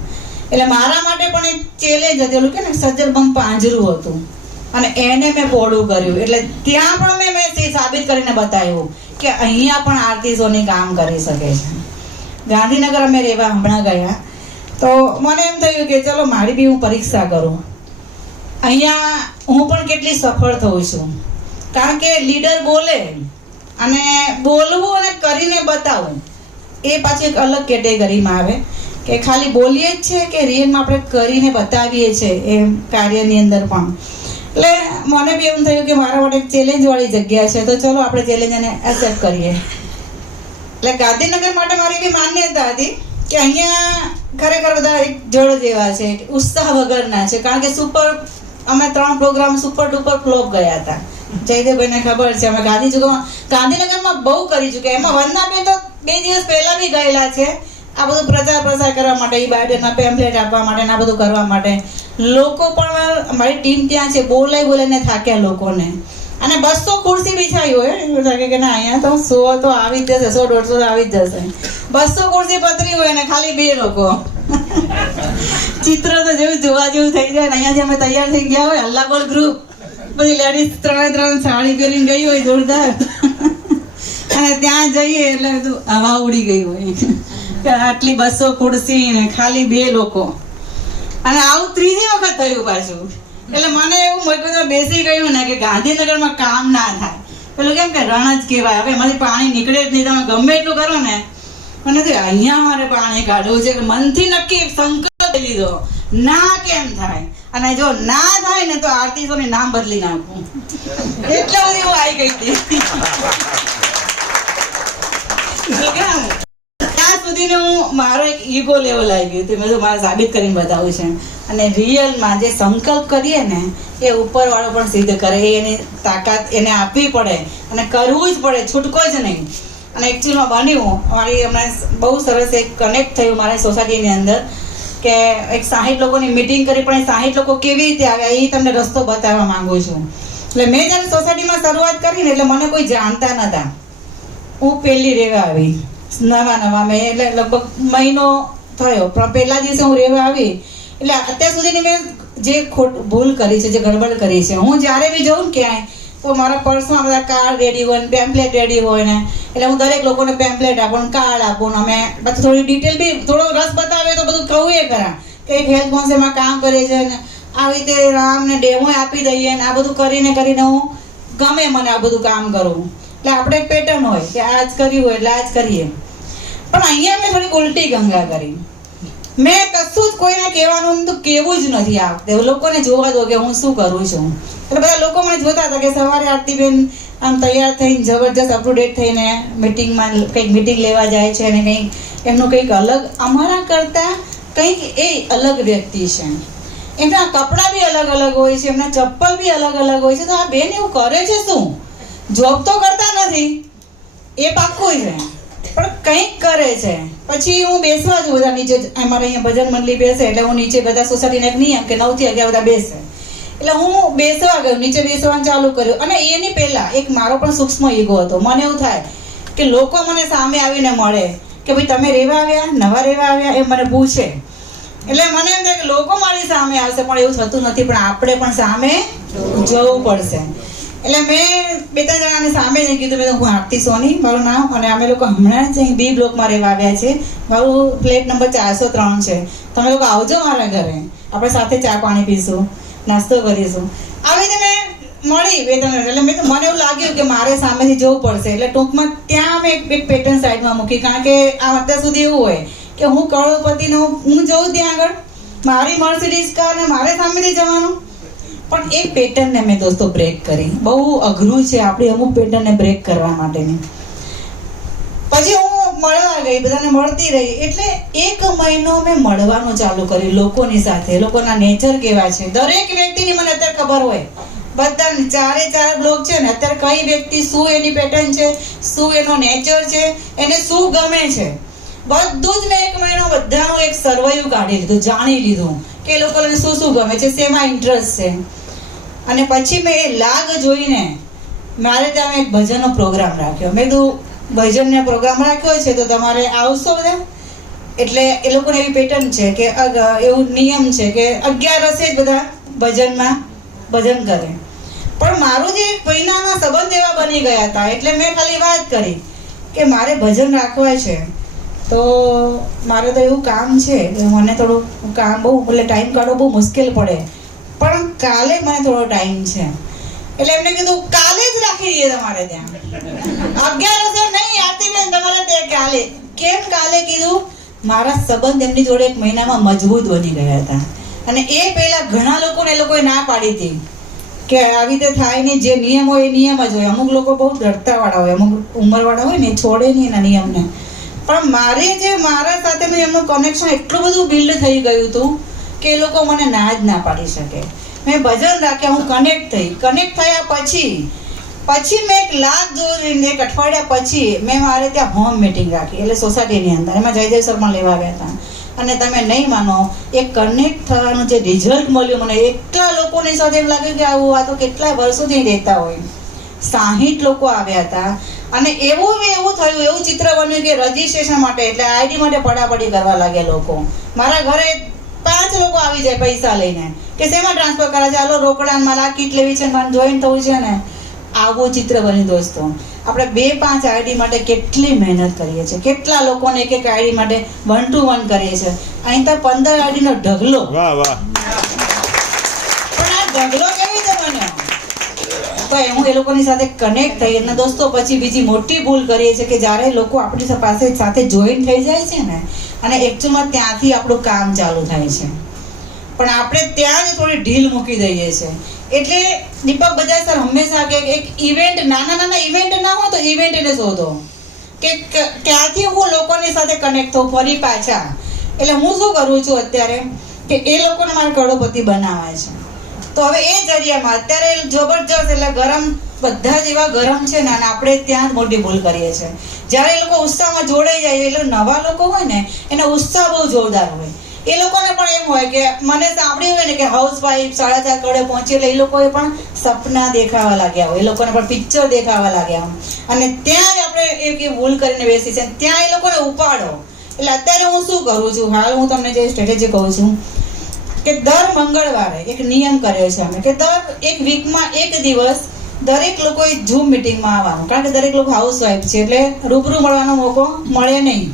એટલે મારા માટે પણ એક ચેલેન્જ હતી, ઓલું કે ને સજ્જરબમ પાંજરું હતું, અને એને મેં પહોળું કર્યું. એટલે ત્યાં પણ મેં સાબિત કરીને બતાવ્યું કે અહીંયા પણ આર્ટિસ્ટોની કામ કરી શકે છે. ગાંધીનગર અમે રહેવા હમણાં ગયા તો મને એમ થયું કે ચલો મારી બી હું પરીક્ષા કરું. અહીંયા હું પણ કેટલી સફળ થઉં છું, કારણ કે લીડર બોલે અને બોલવું અને કરીને બતાવવું એ પાછી એક અલગ કેટેગરીમાં આવે કે ખાલી બોલીએ જ છે કે રિયલમાં આપણે કરીને બતાવીએ છીએ એ કાર્યની અંદર પણ. એટલે મને બી એમ થયું કે મારા માટે એક ચેલેન્જવાળી જગ્યા છે, તો ચલો આપણે ચેલેન્જ એને એક્સેપ્ટ કરીએ. એટલે ગાંધીનગર માટે મારી એવી માન્યતા હતી કે અહીંયા ખરેખર બધા એક જળ જેવા છે, ઉત્સાહ વગરના છે. કારણ કે અમે 3 પ્રોગ્રામ સુપર ડુપર ફ્લોપ ગયા હતા. જયદેવભાઈને ખબર છે, અમે ગાંધીનગરમાં બહુ કરી ચૂક્યા. એમાં વંદનાબેન તો 2 દિવસ પહેલા બી ગયેલા છે આ બધું પ્રચાર કરવા માટે, એ બાયોડેટના પેમ્પલેટ આપવા માટે, આ બધું કરવા માટે. લોકો પણ અમારી ટીમ ત્યાં છે, બોલાઈને થાક્યા લોકોને. અને 200 ખુરશી બિછાઈ હોય, એવું લાગે કે ના અહીંયા તો 100 તો આવી જ જશે, 100-150 આવી જ જશે. 200 ખુરશી પતરી હોય ને ખાલી 2 લોકો. ચિત્ર તો જેવું જોવા જેવું થઈ જાય ને. અહીંયાથી અમે તૈયાર થઈ ગયા હોય, હલ્લાબોલ ગ્રુપ, પછી લેડીઝ 3 સાડી પહેરીને ગઈ હોય જોરદાર, અને ત્યાં જઈએ એટલે બધું હવા ઉડી ગઈ હોય કે આટલી 200 ખુરશી ને ખાલી 2 લોકો. અને આવું 3જી વખત થયું પાછું. એટલે મને એવું મગજમાં બેસી ગયું ને કે ગાંધીનગરમાં કામ ના થાય. પેલું કેમ કે રણ જ કહેવાય, હવે એમાંથી પાણી નીકળે જ નહીં. તમે ગમે એટલું કરો ને, મને તો અહીંયા મારે પાણી કાઢવું છે. મનથી નક્કી એક સંકલ્પ લીધો ના કેમ થાય, અને જો ના થાય ને તો આરતી સોની નામ બદલી નાખું, એટલે બધી હું આવી ગઈ હતી. ત્યાં સુધી હું મારો એક ઈગો લેવલ આવી ગયું હતું. મેં તો મારે સાબિત કરીને બતાવ્યું છે. અને રિયલમાં જે સંકલ્પ કરીએ ને એ ઉપરવાળો પણ સિદ્ધ કરે, એની તાકાત એને આપવી પડે અને કરવું જ પડે, છૂટકો જ નહીં. અને એકચ્યુઅલમાં બન્યું મારી હમણાં બહુ સરસ એક કનેક્ટ થયું મારી સોસાયટીની અંદર કે એક 60 લોકોની મિટિંગ કરી, પણ એ 60 લોકો કેવી રીતે આવ્યા એ તમને રસ્તો બતાવવા માંગુ છું. એટલે મેં જ્યારે સોસાયટીમાં શરૂઆત કરી ને એટલે મને કોઈ જાણતા નહોતા. હું પહેલી રહેવા આવી નવા મેં, એટલે લગભગ મહિનો થયો, પણ પહેલા દિવસે હું રહેવા આવી. એટલે અત્યાર સુધીની મેં જે ભૂલ કરી છે, જે ગડબડ કરી છે, હું જ્યારે બી જાઉં ને ક્યાંય તો મારા પર્સમાં બધા કાર્ડ રેડી હોય ને પેમ્પલેટ રેડી હોય ને, એટલે હું દરેક લોકોને પેમ્પલેટ આપું, કાર્ડ આપું ને અમે પછી થોડી ડિટેલ બી થોડો રસ બતાવે તો બધું કહું એ ખરા કે એક હેલ્થ કોન્સેપ્ટમાં કામ કરે છે ને આવી રીતે રામને ડેમો આપી દઈએ ને આ બધું કરીને હું ગમે મને આ બધું કામ કરું. એટલે આપણે એક પેટર્ન હોય કે આ જ કર્યું હોય એટલે આ જ કરીએ. પણ અહીંયા મેં થોડીક ઉલટી ગંગા કરી. મેં કશું જ કોઈને કહેવાનું તો કેવું જ નથી આ વખતે. લોકોને જોવા દો કે હું શું કરું છું. એટલે બધા લોકો મને જોતા હતા કે સવારે આરતીબેન આમ તૈયાર થઈને જબરજસ્ત અપ ટુ ડેટ થઈને મિટિંગમાં કંઈક મિટિંગ લેવા જાય છે અને કંઈક એમનું કંઈક અલગ અમારા કરતાં કંઈક એ અલગ વ્યક્તિ છે. એમના કપડાં બી અલગ અલગ હોય છે, એમના ચપ્પલ બી અલગ અલગ હોય છે. તો આ બેન એવું કરે છે શું? જોબ તો કરતા નથી એ પાક્કું છે, પણ કંઈક કરે છે. પછી હું બેસવા જ બધા નીચે, અમારે અહીંયા ભજન મંડળી બેસે એટલે હું નીચે બધા સોસાયટીને એક નિયમ કે 9 થી 11 બધા બેસે, એટલે હું બેસવા ગયું, નીચે બેસવાનું ચાલુ કર્યું. અને એની પહેલા એક મારો પણ સૂક્ષ્મ ઈગો હતો. મને એવું થાય કે લોકો મને સામે આવીને મળે કે ભાઈ તમે રહેવા આવ્યા, નવા રહેવા આવ્યા, એ મને પૂછે. એટલે મને એમ થાય કે લોકો મારી સામે આવશે, પણ એવું થતું નથી. પણ આપણે પણ સામે જવું પડશે. એટલે મેં 2-3 જણાને સામે જઈ કીધું, મેં હું આરતી સોની મારું નામ, અને અમે લોકો હમણાં જ બી બ્લોકમાં રહેવા આવ્યા છે, મારું ફ્લેટ નંબર 403 છે, તમે લોકો આવજો મારા ઘરે, આપણે સાથે ચા પાણી પીશું, નાસ્તો કરીશું. આવી રીતે મેં મળી 2-3 એટલે મને એવું લાગ્યું કે મારે સામેથી જવું પડશે. એટલે ટૂંકમાં ત્યાં અમે એક પેટર્ન સાઈડમાં મૂકી, કારણ કે આ અત્યાર સુધી એવું હોય કે હું કરોડપતિને હું જઉં ત્યાં આગળ મારી મર્સિડીઝ કાર ને મારે સામેથી જવાનું. પણ એ પેટર્નને મેં દોસ્તો બ્રેક કરી. બહુ અઘરું છે આપણી અમુક પેટર્નને બ્રેક કરવા માટેની. પછી હું મળવા ગઈ, બધાને મળતી રહી. એટલે 1 મહિનો મેં મળવાનું ચાલુ કર્યું લોકોની સાથે. લોકોના નેચર કેવા છે દરેક વ્યક્તિની મને અત્યારે ખબર હોય. બધા 4 બ્લોક છે ને, અત્યારે કઈ વ્યક્તિ શું એની પેટર્ન છે, શું એનો નેચર છે, એને શું ગમે છે, બધું જ મેં 1 મહિનો બધાનું એક સર્વાઈવ કાઢી લીધું, જાણી લીધું કે એ લોકોને શું શું ગમે છે, શેમાં ઇન્ટરેસ્ટ છે. અને પછી મેં એ લાગ જોઈને મારે ત્યાં એક ભજનનો પ્રોગ્રામ રાખ્યો. મેં કીધું ભજનનો પ્રોગ્રામ રાખ્યો છે તો તમારે આવશો બધા. એટલે એ લોકોને એવી પેટર્ન છે કે એવું નિયમ છે કે 11 જ બધા ભજનમાં ભજન કરે. પણ મારું જે મહિનાના સંબંધ એવા બની ગયા હતા, એટલે મેં ખાલી વાત કરી કે મારે ભજન રાખવા છે, તો મારે તો એવું કામ છે કે મને થોડું કામ બહુ એટલે ટાઈમ કાઢવો બહુ મુશ્કેલ પડે, પણ કાલે મને થોડો ટાઈમ છે. એટલે એમને કીધું કાલે જ રાખી દઈએ તમારે ત્યાં 11 નહીં આરતીબેન તમારે ત્યાં કાલે. કેમ કાલે કીધું? મારા સંબંધ એમની જોડે 1 મહિનામાં મજબૂત બની ગયા હતા. અને એ પહેલા ઘણા લોકોને એ લોકોએ ના પાડી હતી કે આવી રીતે થાય નહીં, જે નિયમ હોય એ નિયમ જ હોય. અમુક લોકો બહુ ડરતા વાળા હોય, અમુક ઉંમરવાળા હોય ને છોડે નહીં એના નિયમને. પણ મારા સાથે એમનું કનેક્શન એટલું બધું બિલ્ડ થઈ ગયું હતું કે એ લોકો મને ના જ ના પાડી શકે. મેં ભજન રાખ્યા, હું કનેક્ટ થયા પછી મેં એક લાખ જોઈને 1 અઠવાડિયા પછી મેં મારે ત્યાં હોમ મીટિંગ રાખી, એટલે સોસાયટીની અંદર. એમાં જય શર્મા લેવા આવ્યા હતા. અને તમે નહીં માનો, એ કનેક્ટ થવાનું જે રિઝલ્ટ મળ્યું મને, એટલા લોકોની સાથે એમ લાગ્યું કે આ તો કેટલા વર્ષોથી રહેતા હોય. 60 લોકો આવ્યા હતા. અને એવું થયું, એવું ચિત્ર બન્યું કે રજીસ્ટ્રેશન માટે એટલે આઈડી માટે પડાપડી કરવા લાગ્યા લોકો. મારા ઘરે 5 લોકો આવી જાય પૈસા લઈને કે શેમાં ટ્રાન્સફર કરે છે, ચાલો રોકડા મારે આ કીટ લેવી છે, મારે જોઈન થવું છે ને. આવું ચિત્ર બન્યું દોસ્તો. આપણે 2-5 આઈડી માટે કેટલી મહેનત કરીએ છીએ, કેટલા લોકોને એક આઈડી માટે 1 to 1 કરીએ છીએ. અહીં તો 15 આઈડીનો ઢગલો. વાહ વાહ. પણ આ ઢગલો કેવી રીતે બન્યો? તો હું એ લોકોની સાથે કનેક્ટ થઈ. અને દોસ્તો પછી બીજી મોટી ભૂલ કરીએ છીએ કે જ્યારે લોકો આપણી સાથે જોઈન થઈ જાય છે ને, અને એકચ્યુઅલમાં ત્યાંથી આપણું કામ ચાલુ થાય છે. પણ આપણે ત્યાં જ થોડી ઢીલ મૂકી દઈએ છીએ. એટલે દીપક બજાજ સર હંમેશા કે એક ઇવેન્ટ, નાના ઇવેન્ટ ના હોય તો ઇવેન્ટ એને શોધો કે ક્યાંથી હું લોકોની સાથે કનેક્ટ થઉં ફરી પાછા. એટલે હું શું કરું છું અત્યારે કે એ લોકોને મારે કરોડપતિ બનાવવા છે. તો હવે એ જરિયામાં અત્યારે જબરજસ્ત, એટલે ગરમ, બધા જ એવા ગરમ છે ને, અને આપણે ત્યાં જ મોટી ભૂલ કરીએ છીએ. જ્યારે એ લોકો ઉત્સાહમાં જોડાઈ જાય, એટલે નવા લોકો હોય ને એનો ઉત્સાહ બહુ જોરદાર હોય. એ લોકોને પણ એમ હોય કે મને સાંભળ્યું હોય ને કે હાઉસવાઈફ 4.5 કરોડે પહોંચી, એટલે એ લોકોએ પણ સપના દેખાવા લાગ્યા હોય, એ લોકોને પણ પિક્ચર દેખાવા લાગ્યા હોય. અને ત્યાં જ આપણે એક ભૂલ કરીને બેસી છે, ત્યાં એ લોકોને ઉપાડો. એટલે અત્યારે હું શું કરું છું, હાલ હું તમને જે સ્ટ્રેટેજી કહું છું કે દર મંગળવારે એક નિયમ કર્યો છે અમે, કે દર એક વીકમાં એક દિવસ દરેક લોકોએ ઝૂમ મિટિંગમાં આવવાનું. કારણ કે દરેક લોકો હાઉસવાઈફ છે એટલે રૂબરૂ મળવાનો મોકો મળે નહીં.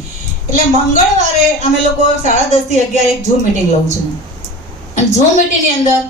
એટલે મંગળવારે અમે લોકો 10:30 થી 11 એક ઝૂમ મિટિંગ લઉં છું. અને ઝૂમ મિટિંગની અંદર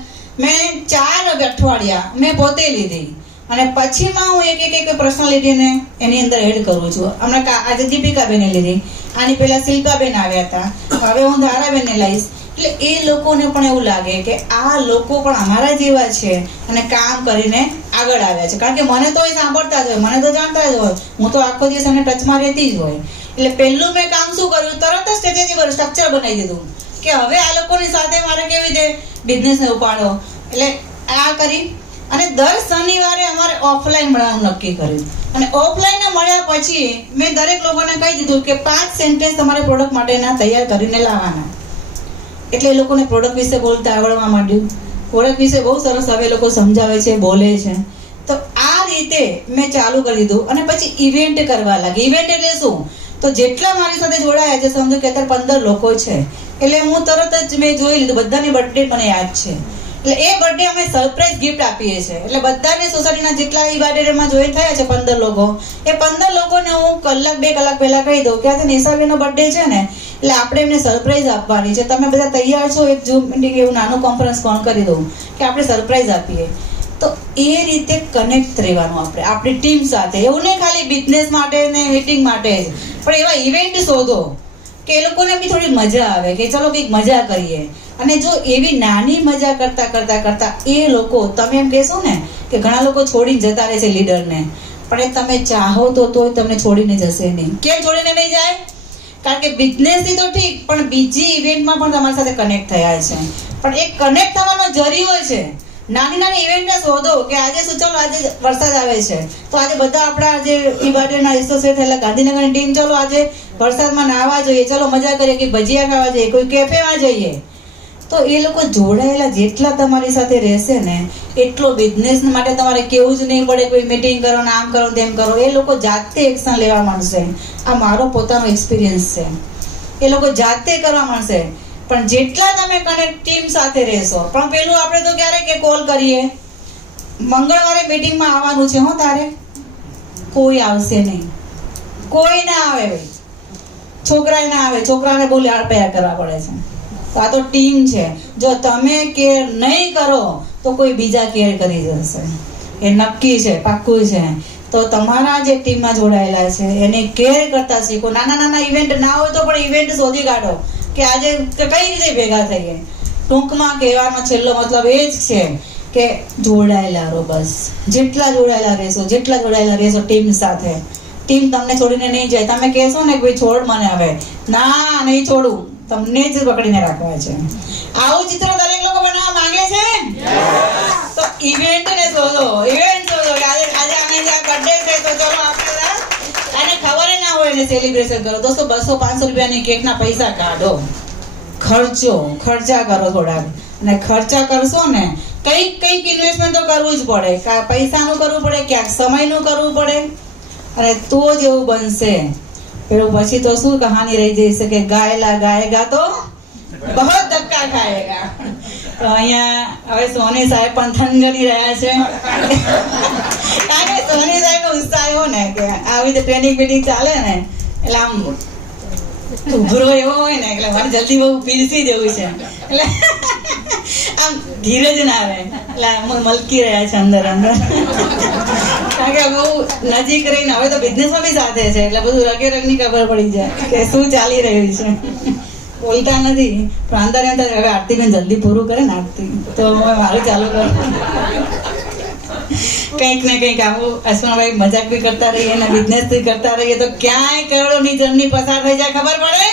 મેં 4 અઠવાડિયા મેં પોતે લીધી, અને પછીમાં હું એક પર્સનાલિટીને એની અંદર એડ કરું છું. હમણાં આજે દીપિકાબેને લીધી, આની પહેલા શિલ્પાબેન આવ્યા હતા, હવે હું ધારાબેનને લઈશ. એટલે એ લોકોને પણ એવું લાગે કે આ લોકો પણ અમારા જેવા છે અને કામ કરીને આગળ આવ્યા છે. કારણ કે મને તો એ સાંભળતા જ હોય, મને તો જાણતા જ હોય, હું તો આખો દિવસ એમને ટચમાં રહેતી જ હોય. એટલે પહેલું મેં કામ શું કર્યું, તરત જ સ્ટ્રેટેજી પર સ્ટ્રક્ચર બનાવી દીધું કે હવે આ લોકોની સાથે મારે કેવી રીતે બિઝનેસને ઉપાડો. એટલે આ કરી અને દર શનિવારે અમારે ઓફલાઈન મળવાનું નક્કી કર્યું. અને ઓફલાઈન મળ્યા પછી મેં દરેક લોકોને કહી દીધું કે 5 સેન્ટેન્સ તમારે પ્રોડક્ટ માટેના તૈયાર કરીને લાવવાના. એટલે એ લોકોને પ્રોડક્ટ વિશે બોલતા આવડવા માંડ્યું. પ્રોડક્ટ વિશે બહુ સરસ હવે લોકો સમજાવે છે, બોલે છે. તો આ રીતે મેં ચાલુ કરી દીધું. અને પછી ઇવેન્ટ કરવા લાગી. ઇવેન્ટ એટલે શું, તો જેટલા મારી સાથે જોડાયા છે, સમજો કે અત્યારે 15 લોકો છે, એટલે હું તરત જ મેં જોઈ લીધું, બધાની બર્થડે મને યાદ છે. એટલે એ બર્થડે અમે સરપ્રાઈઝ ગિફ્ટ આપીએ છીએ. એટલે બધાને સોસાયટીના જેટલા એ બર્થડેમાં જોઈન થયા છે 15 લોકો, એ 15 લોકોને હું 1-2 કલાક પહેલા કહી દઉં કે આજે નિશાબેનનો બર્થડે છે ને, એટલે આપણે એમને સરપ્રાઈઝ આપવાની છે, તમે બધા તૈયાર છો? એક ઝૂમ મિટિંગ એવું નાનું કોન્ફરન્સ કોલ કરી દઉં કે આપણે સરપ્રાઈઝ આપીએ. તો એ રીતે કનેક્ટ રહેવાનું આપણે આપણી ટીમ સાથે. એવું નહીં ખાલી બિઝનેસ માટે ને મીટિંગ માટે જ, પણ એવા ઇવેન્ટ શોધો કે એ લોકોને બી થોડી મજા આવે કે ચલો કંઈક મજા કરીએ. અને જો એવી નાની મજા કરતા એ લોકો, તમે એમ કહેશો ને કે ઘણા લોકો છોડીને જતા રહે છે લીડરને, પણ એ તમે ચાહો તો તોય તમને છોડીને જશે નહીં. કેમ છોડીને નહીં જાય? કારણ કે બિઝનેસથી તો ઠીક, પણ બીજી ઇવેન્ટમાં પણ તમારી સાથે કનેક્ટ થયા છે. પણ એક કનેક્ટ થવાનો જરિયો છે. નાની ઇવેન્ટને શોધો કે આજે શું, ચાલો આજે વરસાદ આવે છે તો આજે બધા આપણા જે ઈબાડેના એસોસિએટ થયેલા ગાંધીનગરની ટીમ, ચાલો આજે વરસાદમાં નાહવા જઈએ, ચાલો મજા કરીએ, કે ભજીયા ખાવા જઈએ, કોઈ કેફેમાં જઈએ. તો એ લોકો જોડાયેલા જેટલા તમારી સાથે રહેશે ને, એટલો બિઝનેસ માટે તમારે કેવું જ નહીં પડે કોઈ મીટિંગ કરો ને આમ કરો તેમ કરો. એ લોકો જાતે એક્શન લેવા માંડશે. આ મારો પોતાનો એક્સપિરિયન્સ છે. એ લોકો જાતે કરવા માંડશે. પણ જેટલા તમે કનેક્ટ ટીમ સાથે રહેશો, પણ પેલું આપણે તો ક્યારે કે કોલ કરીએ, મંગળવારે મીટિંગમાં આવવાનું છે હો તારે, કોઈ આવશે નહીં, કોઈ ના આવે ભાઈ, છોકરાએ ના આવે, છોકરાને બહુ લાડ પ્યાર કરવા પડે છે. આ તો ટીમ છે. જો તમે કેર નહીં કરો તો કોઈ બીજા કેર કરી જશે, એ નક્કી છે, પાક્કું છે. તો તમારા જે ટીમમાં જોડાયેલા છે એને કેર કરતા શીખો. નાના ઇવેન્ટ ના હોય તો પણ ઇવેન્ટ શોધી કાઢો કે આજે કઈ રીતે ભેગા થઈએ. ટૂંકમાં કહેવાનો છેલ્લો મતલબ એ જ છે કે જોડાયેલા રહો. બસ જેટલા જોડાયેલા રહેશો ટીમ સાથે, ટીમ તમને છોડીને નહીં જાય. તમે કહેશો ને કોઈ છોડ મને, હવે ના નહીં છોડું, તમને જ પકડીને રાખવા છે. આવું ચિત્ર દરેક લોકો બનાવવા માંગે છે. તો ઇવેન્ટ ને શોધો કે આજે આને બર્થડે છે તો ચલો આપણે આને ખબર ના હોય ને સેલિબ્રેશન કરો. દોસ્તો 200-500 રૂપિયાની કેકના પૈસા કાઢો, ખર્ચા કરો થોડાક. અને ખર્ચા કરશો ને કંઈક ઇન્વેસ્ટમેન્ટ તો કરવું જ પડે. પૈસાનું કરવું પડે, ક્યાંક સમયનું કરવું પડે, અને તો જ એવું બનશે. પેલું પછી તો શું કહાની રહી જશે કે ગાયેગા તો બહુ ધક્કા ખાયેગા. તો અહીંયા હવે સોની સાહેબ પણ થનગની રહ્યા છે. કારણ કે સોની સાહેબ નો ઉત્સાહ એવો ને કે આવી રીતે ટ્રેનિંગ મીટિંગ ચાલે ને, એટલે આમ ઉભરો એવો હોય ને, એટલે મારે જલ્દી બહુ પીરસી દેવું છે, એટલે આમ ધીરજ ના આવે, એટલે મલકી રહ્યા છે અંદર. કારણ કે બહુ નજીક રહીને હવે તો બિઝનેસમાં બી સાથે છે, એટલે બધું રગે રગની ખબર પડી જાય કે શું ચાલી રહ્યું છે. બોલતા નથી પણ અંદર અંદર હવે આરતીબેન જલ્દી પૂરું કરે ને આરતી તો હવે મારું ચાલુ કરું કંઈક ને કંઈક આવું અશ્વનભાઈ મજાક બી કરતા રહીએ અને બિઝનેસ બી કરતા રહીએ તો ક્યાંય કરોડોની જર્ની પસાર થઈ જાય ખબર પડે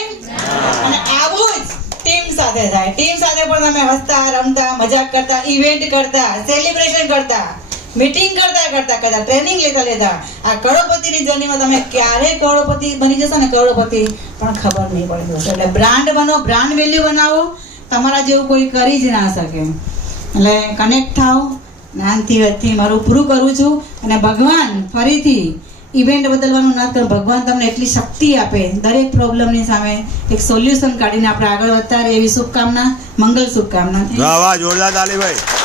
અને આવું જ ટીમ સાથે થાય ટીમ સાથે પણ તમે હસતા રમતા મજાક કરતા ઇવેન્ટ કરતા સેલિબ્રેશન કરતા મીટિંગ કરતા ટ્રેનિંગ લેતા આ કરોડપતિની જર્નીમાં તમે ક્યારે કરોડપતિ બની જશો ને કરોડપતિ પણ ખબર નહીં પડી જશે એટલે બ્રાન્ડ બનો બ્રાન્ડ વેલ્યુ બનાવો તમારા જેવું કોઈ કરી જ ના શકે એટલે કનેક્ટ થાઓ નાનથી હદથી મારું પૂરું કરું છું અને ભગવાન ફરીથી ઇવેન્ટ બદલવાનું ના કરો ભગવાન તમને એટલી શક્તિ આપે દરેક પ્રોબ્લેમની સામે એક સોલ્યુશન કાઢીને આપણે આગળ વધતા રહીએ એવી શુભકામના મંગલ શુભકામના વાહ વાહ જોરદાર તાલી ભાઈ.